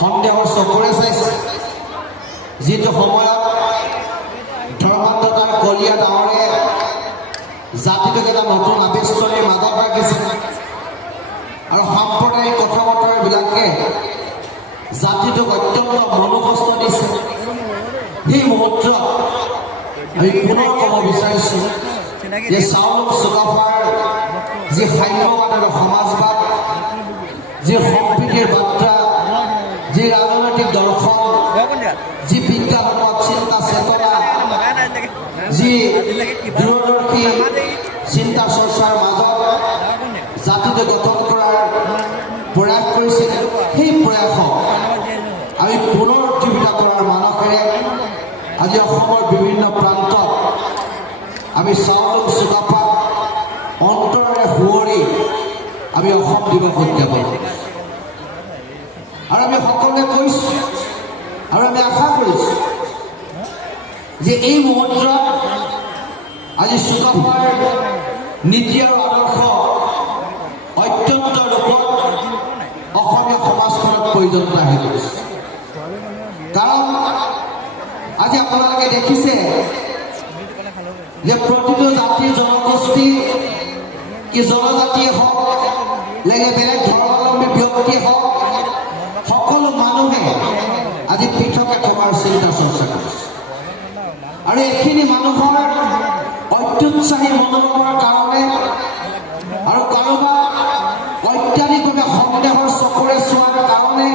সন্দেহৰ চকুৰে চাইছে যিটো সময়ত ধৰ্মান্ধতাৰ কলীয়া ডাৱৰে জাতিটোক এটা নতুন আৱেষ্টনীৰ মাজত ৰাখিছে আৰু সাম্প্ৰদায়িক কথা বতৰাবিলাকে জাতিটোক অত্যন্ত মনোকষ্ট দিছে। সেই মুহূৰ্তত আমি পুনৰ ক'ব বিচাৰিছোঁ যে চাউলুক চুকাফাৰ যি সাম্যবাদ আৰু সমাজবাদ, যি সম্প্ৰীতিৰ বাৰ্তা, যি ৰাজনৈতিক দৰ্শন, যি বিজ্ঞানসন্মত চিন্তা চেতনা, যি দূৰদৰ্শী চিন্তা চৰ্চাৰ মাজত জাতিটো গঠন কৰাৰ প্ৰয়াস কৰিছিল, সেই প্ৰয়াসক আমি পুনৰ জীৱিত কৰাৰ মানসেৰে আজি অসমৰ বিভিন্ন প্ৰান্তত আমি চাউলুক চুকাফাক অন্তৰেৰে সুঁৱৰি আমি অসম দিৱস উদযাপন কৰিছোঁ। আৰু আমি সকলোৱে কৈছোঁ আৰু আমি আশা কৰিছোঁ যে এই মুহূৰ্তত আজি চুকাফাৰ নীতি আৰু আদৰ্শ অত্যন্ত ৰূপত অসমীয়া সমাজখনত প্ৰয়োজনীয়তা আহি পৰিছে। কাৰণ আজি আপোনালোকে দেখিছে যে প্ৰতিটো জাতি জনগোষ্ঠী কি জনজাতিয়ে হওক, লাগে বেলেগ ধৰ্মাৱলম্বী ব্যক্তিয়ে হওক, সকলো মানুহে আজি পৃথকে থকাৰ চিন্তা চৰ্চা কৰিছে। আৰু এইখিনি মানুহৰ অত্যুৎসাহী মনোভাৱৰ কাৰণে আৰু কাৰোবাক অত্যাধিকভাৱে সন্দেহৰ চকুৰে চোৱাৰ কাৰণে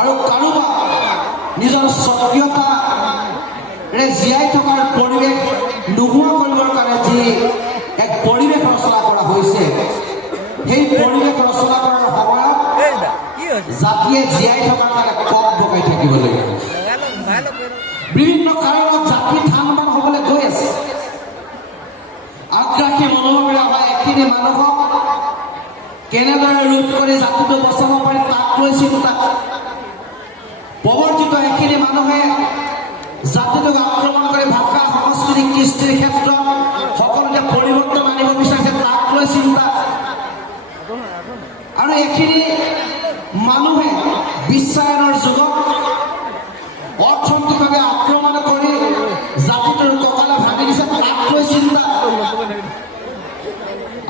আৰু কাৰোবাক নিজৰ স্বকীয়তাৰে জীয়াই থকাৰ পৰিৱেশ নোহোৱা কৰিবৰ কাৰণে যি এক পৰিৱেশ ৰচনা কৰা হৈছে, সেই পৰিৱেশ ৰচনা কৰাৰ সময়ত জাতিয়ে জীয়াই থকাৰ কাৰণে কম বগাই থাকিবলগীয়া হৈছে। বিভিন্ন কাৰণত জাতি থানবান হ'বলৈ গৈ আছে। আগ্ৰাসী মনোভাৱেৰে অহা এইখিনি মানুহক কেনেদৰে ৰোধ কৰি জাতিটো বচাব পাৰি তাক লৈ চিন্তা। প্ৰৱৰ্তিত এইখিনি মানুহে জাতিটোক আক্ৰমণ কৰি ভাষা, সংস্কৃতি, কৃষ্টিৰ ক্ষেত্ৰত সকলোতে পৰিৱৰ্তন আনিব বিচাৰিছে তাক লৈ চিন্তা। আৰু এইখিনি মানুহে বিশ্বায়নৰ যুগত অৰ্থনৈতিকভাৱে আক্ৰমণ কৰি জাতিটোৰ কঁকালে ভাঙি দিছে তাক লৈ চিন্তা।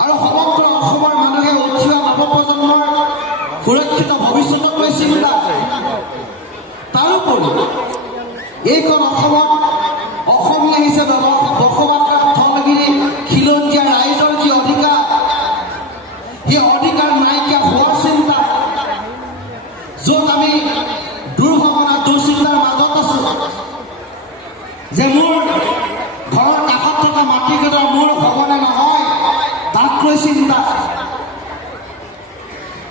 আৰু সমগ্ৰ অসমৰ মানুহে উঠি অহা নৱপ্ৰজন্মৰ সুৰক্ষিত ভৱিষ্যতক লৈ চিন্তা। তাৰোপৰি এইখন অসমত অসমীয়া হিচাপে বসবাস কৰা থলগিৰি খিলঞ্জীয়া ৰাইজৰ যি অধিকাৰ, সেই অধিকাৰ নাইকিয়া হোৱাৰ চিন্তা, য'ত আমি দুৰ্ভাৱনা দুশ্চিন্তাৰ মাজত আছো যে মোৰ ঘৰৰ কাষত থকা মাটিকেইটা মোৰ হ'বনে নহয় তাক লৈ চিন্তা।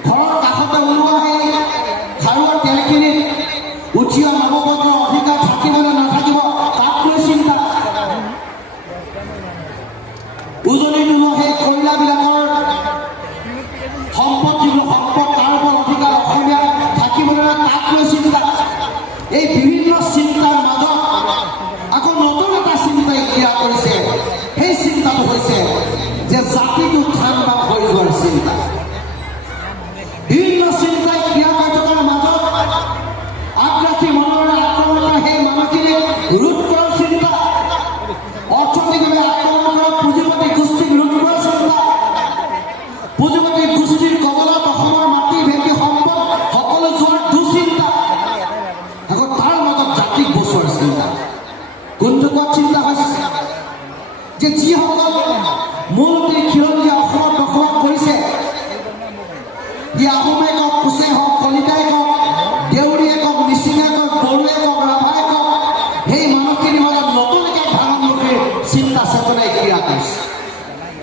ঘৰৰ কাষতে ওলোৱা সেই খাৰুৱাৰ তেলখিনিত উঠি অহা নৱপ্ৰজন্মৰ অধিকাৰ থাকিব নে নাথাকিব তাক লৈ চিন্তা। উজনি নোহোৱা সেই কয়লাবিলাকৰ সম্পদ, যিবোৰ সম্পদ তাৰ ওপৰত অধিকাৰ অসমীয়া থাকিবলৈ তাক লৈ চিন্তা। এই বিভিন্ন চিন্তাৰ মাজত আকৌ নতুন এটা চিন্তাই ক্ৰিয়া কৰিছে। সেই চিন্তাটো হৈছে যে জাতিটো থানবান হৈ যোৱাৰ চিন্তা। বিভিন্ন চিন্তাই ক্ৰিয়া কৰি থকাৰ মাজত আগ্ৰাসী মনোভাৱেৰে আক্ৰমণ কৰা সেই মানুহখিনিক ৰোধ কৰাৰ চিন্তা, অৰ্থনৈতিকভাৱে আক্ৰমণ কৰা পুঁজিপতি গোষ্ঠীক ৰোধ কৰাৰ চিন্তা, পুঁজিপতি গোষ্ঠীৰ কবলত অসমৰ মাটি, ভেটি, সম্পদ সকলো যোৱাৰ দুচিন্তা, আকৌ তাৰ মাজত জাতিক বচোৱাৰ চিন্তা। কোনটো কোৱা চিন্তা হৈছে যে যিসকল মূলতে খিলঞ্জীয়া অসমত বসবাস কৰিছে, ই আহোমে কওক, কোচে হওক, কলিতাই কওক, দেউৰীয়ে কওক, মিচিঙে কওক, বড়োৱে কওক, ৰাভাই কওক, সেই মানুহখিনিৰ মাজত নতুনকৈ ভাৰতমুখীৰ চিন্তা চেতনাই ক্ৰিয়া কৰিছে।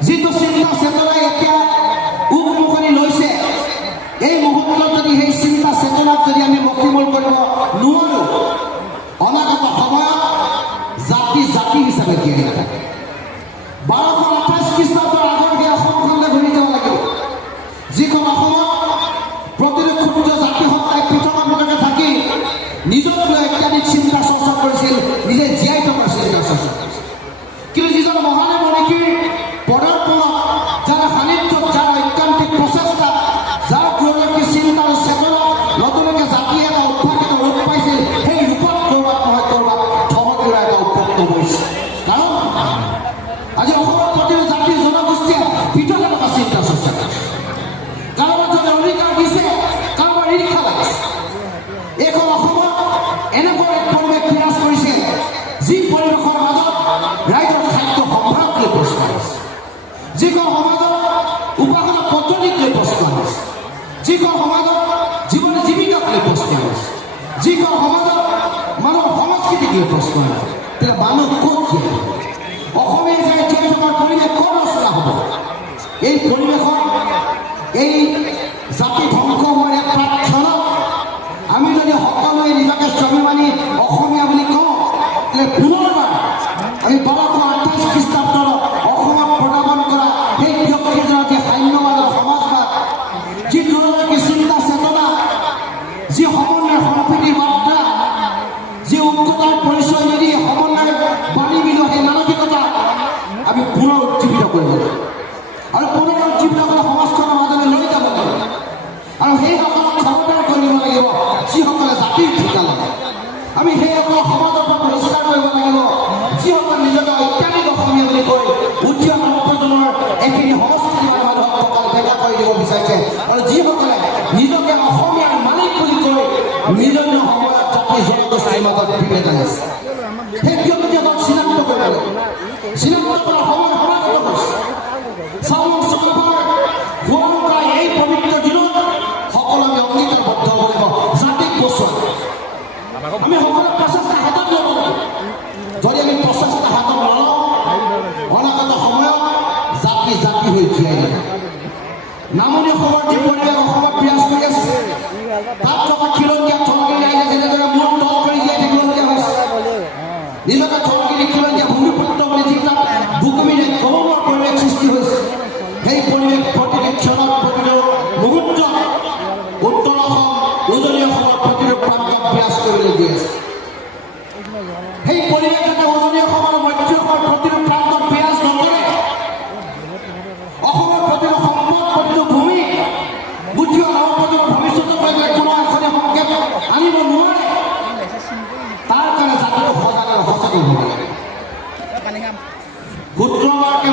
যিটো চিন্তা চেতনাই এতিয়া উকমুখনি লৈছে, এই মুহূৰ্তত যদি সেই চিন্তা চেতনাক যদি আমি মষিমূল কৰিব নোৱাৰোঁ, অনাগত সময়ত জাতি জাতি হিচাপে জীয়াই নাথাকে। দিয়ে প্ৰশ্ন আহে তেতিয়া মানুহ ক'ত দিয়ে অসমীয়া যে জীয়াই থকাৰ পৰিৱেশ ক'ত ৰচনা হ'ব এই পৰিৱেশত এই জাতি ধ্বংস হোৱাৰ এক প্ৰাৰ্থনা আমি যদি সকলোৱে নিজকে স্বাভিমানী অসমীয়া বুলি কওঁ তেতিয়াহ'লে পুনৰবাৰ আমি 1228 খ্ৰীষ্টাব্দৰ অসমত প্ৰদাপন কৰা সেই ব্যক্তিজনৰ যি সাম্যবাদৰ সমাজবাদ যি দূৰদৰ্শী চিন্তা চেতনা যি সমন্বয় সম্প্ৰীতিৰ বাৰ্তা যি ঐক্যতাৰ পৰিচয় নিদি সমন্বয় বাণী বিলোৱা সেই মানসিকতা আমি পুনৰ উজ্জীৱিত কৰিব লাগিব আৰু পুনৰ উজ্জীৱিত কৰি সমাজখনৰ মাজলৈ লৈ যাব লাগিব আৰু সেইসকলক খবৰদাৰ কৰিব লাগিব যিসকলে জাতিৰ ঠিকা লয় আমি সেইসকলক সমাজৰ পৰা পৰিষ্কাৰ কৰিব লাগিব যিসকলে নিজকে অত্যাধিক অসমীয়া বুলি কৈ উঠি অহা নৱপ্ৰজন্মৰ এইখিনি সংস্কৃতি মানুহক সকলে দেখা কৰি দিব বিচাৰিছে আৰু যিসকলে নিজকে অসমীয়াৰ মালিক বুলি কৈ নিজৰ সময়ত জাতি জনগোষ্ঠীৰ মাজত বিভেদ আনিছে সেই ব্যক্তিসকলক চিনাক্ত কৰিব লাগিব চিনাক্ত কৰাৰ সময় সমাগত হৈছে শ্ৰাৱণ শুক্ৰবাৰ হোৱানো প্ৰায় এই পবিত্ৰ দিনত সকলো আমি অংগীকাৰবদ্ধ হ'ব লাগিব জাতিক বচোৱা আমি সকলো প্ৰচেষ্টা হাতত ল'ব লাগিব যদি আমি প্ৰচেষ্টা হাতত নলওঁ অনাগত সময়ত জাতি জাতি হৈ জীয়াই দিব নামনি অসমৰ যি পৰিৱেশ অসমত বিৰাজ কৰি আছে তাত থকা খিলঞ্জীয়া থলগিৰি ৰাইজে যেনেদৰে মূৰ তল কৰি জীয়াই থাকিবলগীয়া হৈছে নিজকে থলগিৰি খিলঞ্জীয়া ভূমিপুত্ৰ বুলি যি তাত বুকুমিৰে গৌৰৱৰ পৰিৱেশ সৃষ্টি হৈছে সেই পৰিৱেশ প্ৰতিটো ক্ষণত প্ৰতিটো মুহূৰ্তত উত্তৰ অসম উজনি অসমৰ প্ৰতিটো প্ৰান্তত বিৰাজ কৰিবলৈ দি আছে সেই পৰিৱেশ যাতে উজনি অসমৰ মধ্য অসমৰ প্ৰতিটো প্ৰান্তত বিৰাজ নকৰে অসমৰ প্ৰতিটো সম্পদ প্ৰতিটো ভূমি বুদ্ধি নৱপ্ৰজন্মৰ ভৱিষ্যতৰ বাবে কোনো এখনে সংকেত আনিব নোৱাৰে তাৰ কাৰণে জাতিটো সজাগ আৰু সচেতন হ'ব লাগে শুক্ৰবাৰকে